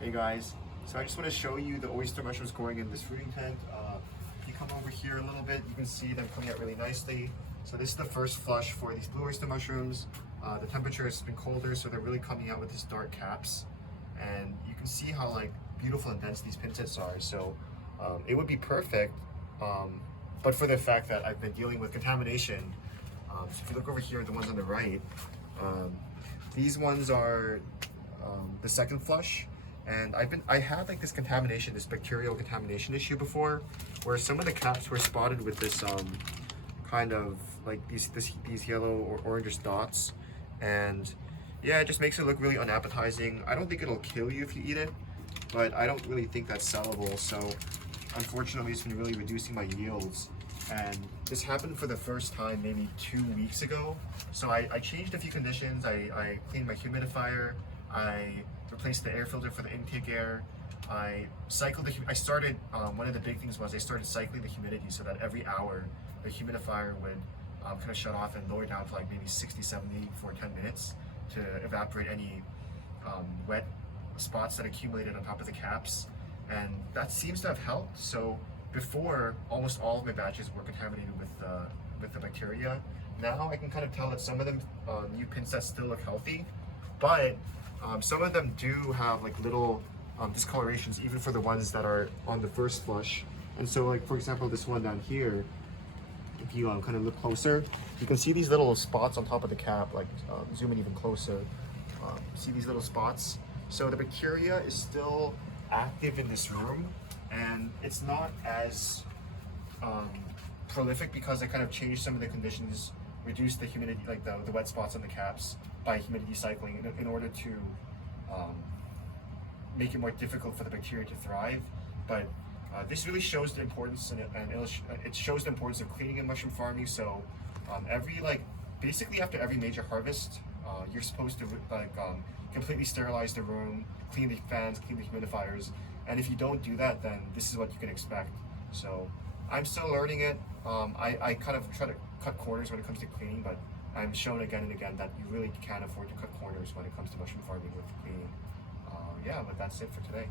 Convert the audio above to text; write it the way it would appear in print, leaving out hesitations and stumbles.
Hey guys, so I just want to show you the oyster mushrooms growing in this fruiting tent. If you come over here a little bit, you can see them coming out really nicely. So this is the first flush for these blue oyster mushrooms. The temperature has been colder, so they're really coming out with these dark caps. And you can see how beautiful and dense these pinsets are. So it would be perfect, but for the fact that I've been dealing with contamination. So if you look over here at the ones on the right, these ones are the second flush. And I had this contamination, this bacterial contamination issue before, where some of the caps were spotted with this kind of these yellow or orangish dots, and yeah, it just makes it look really unappetizing. I don't think it'll kill you if you eat it, but I don't really think that's sellable. So unfortunately, it's been really reducing my yields. And this happened for the first time maybe 2 weeks ago. So I changed a few conditions. I cleaned my humidifier. I replaced the air filter for the intake air. I cycled one of the big things was I started cycling the humidity so that every hour the humidifier would kind of shut off and lower down to maybe 60, 70 for 10 minutes to evaporate any wet spots that accumulated on top of the caps. And that seems to have helped. So before, almost all of my batches were contaminated with the bacteria. Now I can kind of tell that some of them new pinsets still look healthy, but some of them do have little discolorations, even for the ones that are on the first flush. And so for example, this one down here, if you kind of look closer, you can see these little spots on top of the cap. Zoom in even closer, see these little spots. So the bacteria is still active in this room, and it's not as prolific because I kind of changed some of the conditions, reduced the humidity, the wet spots on the caps by humidity cycling in order to make it more difficult for the bacteria to thrive. But this really shows the importance, and it shows the importance of cleaning in mushroom farming. So basically after every major harvest, you're supposed to completely sterilize the room, clean the fans, clean the humidifiers. And if you don't do that, then this is what you can expect. So I'm still learning it. I kind of try to cut corners when it comes to cleaning, but I'm shown again and again that you really can't afford to cut corners when it comes to mushroom farming with cleaning. Yeah, but that's it for today.